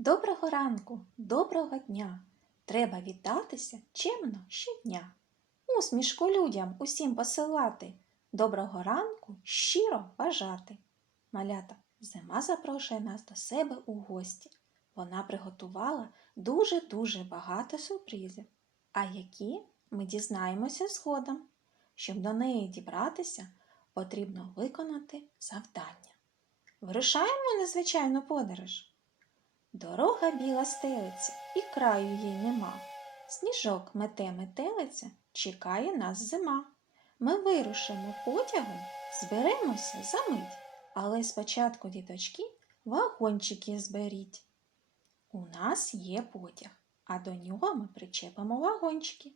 Доброго ранку, доброго дня. Треба вітатися чемно щодня. Усмішку людям усім посилати. Доброго ранку щиро бажати. Малята, зима запрошує нас до себе у гості. Вона приготувала дуже-дуже багато сюрпризів. А які ми дізнаємося згодом. Щоб до неї дібратися, потрібно виконати завдання. Вирушаємо на звичайну подорож. Дорога біла стелиться, і краю їй нема. Сніжок мете метелиця, чекає нас зима. Ми вирушимо потягом, зберемося за мить, але спочатку, діточки, вагончики зберіть. У нас є потяг, а до нього ми причепимо вагончики,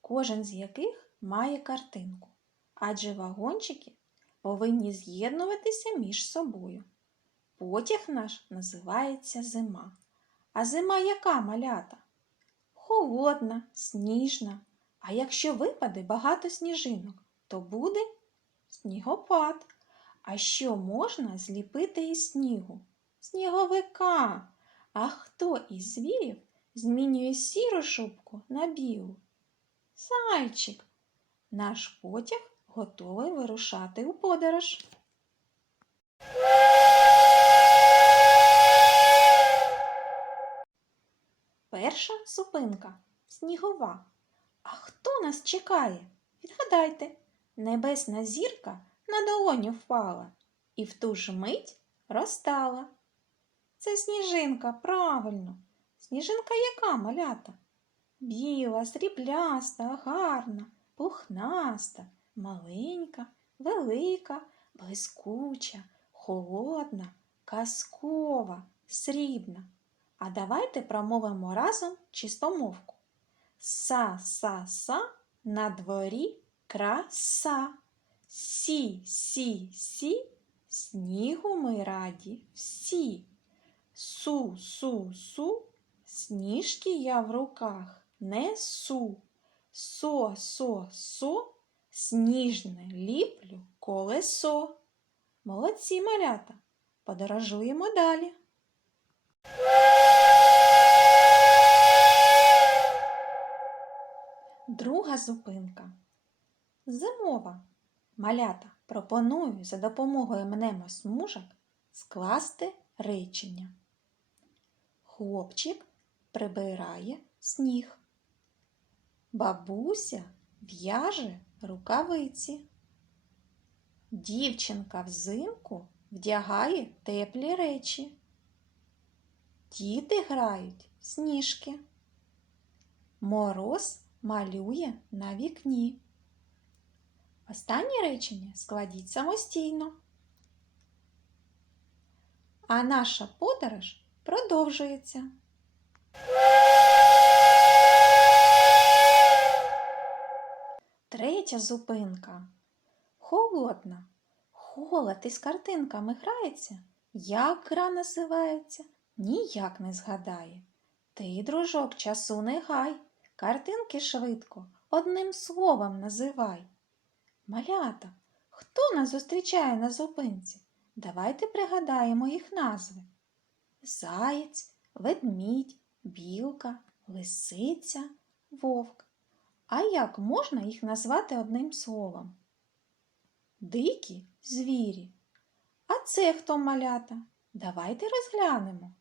кожен з яких має картинку, адже вагончики повинні з'єднуватися між собою. Потяг наш називається зима. А зима яка малята? Холодна, сніжна. А якщо випаде багато сніжинок, то буде снігопад. А що можна зліпити із снігу? Сніговика. А хто із звірів змінює сіру шубку на білу? Зайчик. Наш потяг готовий вирушати у подорож. Перша зупинка снігова. А хто нас чекає? Відгадайте, небесна зірка на долоню впала і в ту ж мить розтала. Це сніжинка, правильно. Сніжинка яка малята? Біла, срібляста, гарна, пухнаста, маленька, велика, блискуча, холодна, казкова, срібна. А давайте промовимо разом чистомовку. Са-са-са на дворі краса. Сі, сі, сі, снігу ми раді всі. Су, су, су, сніжки я в руках несу. Со, со, со, сніжне ліплю колесо. Молодці малята, подорожуємо далі. Зупинка. Зимова. Малята пропоную за допомогою мнемосмужок скласти речення. Хлопчик прибирає сніг. Бабуся в'яже рукавиці. Дівчинка взимку вдягає теплі речі. Діти грають сніжки. Мороз малює на вікні. Останнє речення складіть самостійно. А наша подорож продовжується. Третя зупинка. Холодна. Холод із картинками грається. Як гра називається? Ніяк не згадає. Ти, дружок, часу не гай. Картинки швидко одним словом називай. Малята, хто нас зустрічає на зупинці? Давайте пригадаємо їх назви. Заєць, ведмідь, білка, лисиця, вовк. А як можна їх назвати одним словом? Дикі звірі. А це хто малята? Давайте розглянемо.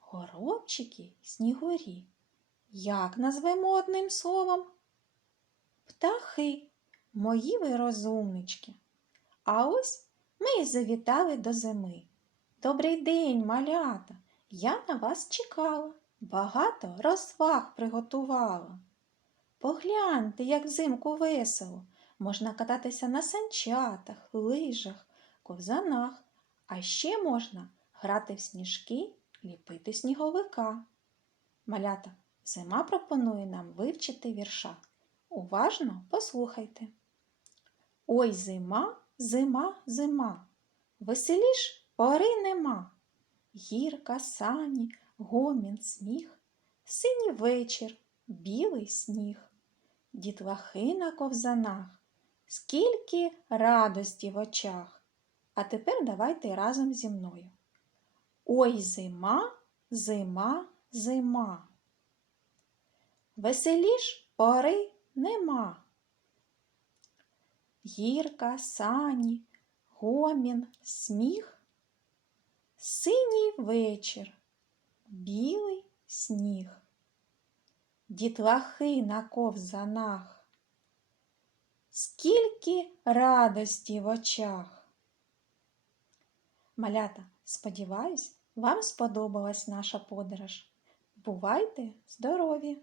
Горобчики снігурі. Як назвемо одним словом? Птахи, мої ви розумнички. А ось ми і завітали до зими. Добрий день, малята! Я на вас чекала, багато розваг приготувала. Погляньте, як взимку весело. Можна кататися на санчатах, лижах, ковзанах, а ще можна грати в сніжки, ліпити сніговика. Малята, зима пропонує нам вивчити вірша. Уважно послухайте. Ой зима, зима, зима, веселіш пори нема. Гірка, сані, гомін, сміх, синій вечір, білий сніг, дітлахи на ковзанах, скільки радості в очах. А тепер давайте разом зі мною. Ой зима, зима, зима. Веселіш пори нема. Гірка, сані, гомін, сміх, синій вечір, білий сніг, дітлахи на ковзанах, скільки радості в очах. Малята, сподіваюсь, вам сподобалась наша подорож. Бувайте здорові!